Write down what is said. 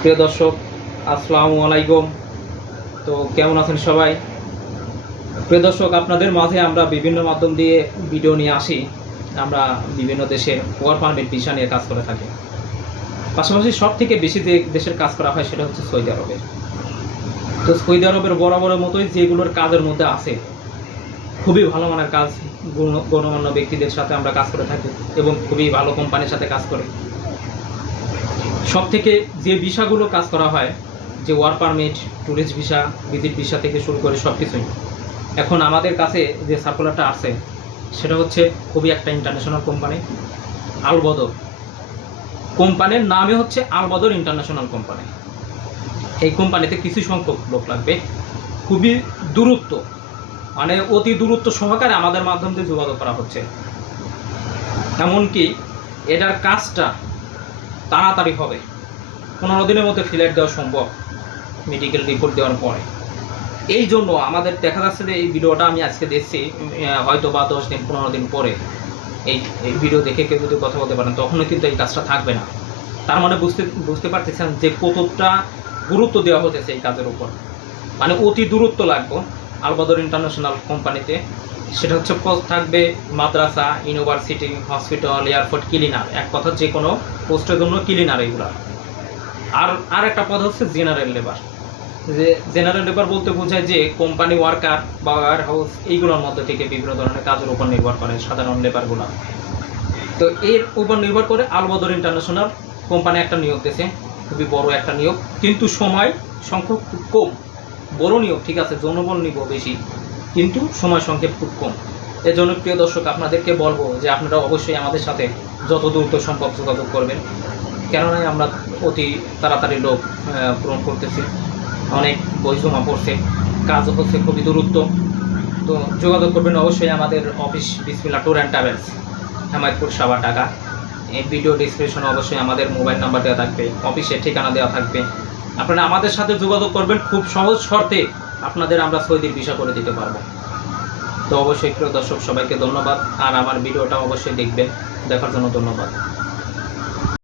প্রিয় দর্শক, আসসালামু আলাইকুম। তো কেমন আছেন সবাই? প্রিয় দর্শক, আপনাদের মাঝে আমরা বিভিন্ন মাধ্যম দিয়ে ভিডিও নিয়ে আসি। আমরা বিভিন্ন দেশের ওয়ার্ক পারমিট ভিসা নিয়ে কাজ করে থাকি। পাশাপাশি সব থেকে বেশি যে দেশের কাজ করা হয় সেটা হচ্ছে সৌদি আরবের। তো সৌদি আরবের বরাবরের মতোই যেগুলোর কাজের মধ্যে আছে, খুবই ভালো মানের কাজ, গণ্যমান্য ব্যক্তিদের সাথে আমরা কাজ করে থাকি এবং খুবই ভালো কোম্পানির সাথে কাজ করে। সব থেকে যে ভিসাগুলো কাজ করা হয়, যে work permit, tourist visa, visit visa থেকে শুরু করে সব কিছুই, এখন আমাদের কাছে যে সার্কুলারটা আছে সেটা হচ্ছে খুবই একটা ইন্টারন্যাশনাল কোম্পানি, আল বদর। কোম্পানির নামই হচ্ছে আল বদর ইন্টারন্যাশনাল কোম্পানি। এই কোম্পানিতে কিছু সংখ্যক লোক লাগবে, খুবই দূরত্ব, মানে অতি দূরত্ব সহকারে আমাদের মাধ্যম দিয়ে যোগাযোগ করা হচ্ছে। এমনকি এটার কাজটা তাড়াতাড়ি হবে, 15 দিনের মধ্যে ফ্লাইট দেওয়া সম্ভব মেডিকেল রিপোর্ট দেওয়ার পরে। এই জন্য আমাদের দেখা যাচ্ছে যে এই ভিডিওটা আমি আজকে দেখছি, হয়তো বা 10 দিন 15 দিন পরে এই ভিডিও দেখে কেউ যদি কথা বলতে পারেন তখনও কিন্তু এই কাজটা থাকবে না। তার মানে বুঝতে পারতেছেন যে কতটা গুরুত্ব দেওয়া হতেছে এই কাজের উপর। মানে অতি দূরত্ব লাগবে আল বদর ইন্টারন্যাশনাল কোম্পানিতে। সেটা হচ্ছে পোস্ট থাকবে মাদ্রাসা, ইউনিভার্সিটি, হসপিটাল, এয়ারপোর্ট, ক্লিনার। এক কথা যে কোনো পোস্টের জন্য ক্লিনার এইগুলা। আর একটা পদ হচ্ছে জেনারেল লেবার। যে জেনারেল লেবার বলতে বোঝায় যে কোম্পানি ওয়ার্কার বা ওয়ার হাউস এইগুলোর মধ্যে থেকে বিভিন্ন ধরনের কাজের উপর নির্ভর করে সাধারণ লেবারগুলো। তো এর উপর নির্ভর করে আল বদর ইন্টারন্যাশনাল কোম্পানি একটা নিয়োগ দিয়েছে, খুবই বড় একটা নিয়োগ, কিন্তু সময় সংখ্যক খুব কম। বড় নিয়োগ ঠিক আছে, জনবল নিব বেশি, কিন্তু সময় সংক্ষেপ খুব কম। এজন্য প্রিয় দর্শক, আপনাদেরকে বলবো যে আপনারা অবশ্যই আমাদের সাথে যত দ্রুত সম্ভব যোগাযোগ করবেন, কেননা আমরা অতি তাড়াতাড়ি লোক পূরণ করতেছি। অনেক বই জমা পড়ছে, কাজও হচ্ছে খুবই দূরত্ব। তো যোগাযোগ করবেন অবশ্যই আমাদের অফিস বিসমিল্লাহ ট্যুর অ্যান্ড ট্রাভেলস, হেমায়তপুর, সাবা, ঢাকা। এই ভিডিও ডিসক্রিপশনে অবশ্যই আমাদের মোবাইল নাম্বার দেওয়া থাকবে, অফিসের ঠিকানা দেওয়া থাকবে। আপনারা আমাদের সাথে যোগাযোগ করবেন, খুব সহজ শর্তে আপনাদের আমরা সৌদির ভিসা করে দিতে পারবো। তো অবশ্যই প্রিয় দর্শক, সবাইকে ধন্যবাদ, আর আমার ভিডিওটা অবশ্যই দেখবেন। দেখার জন্য ধন্যবাদ।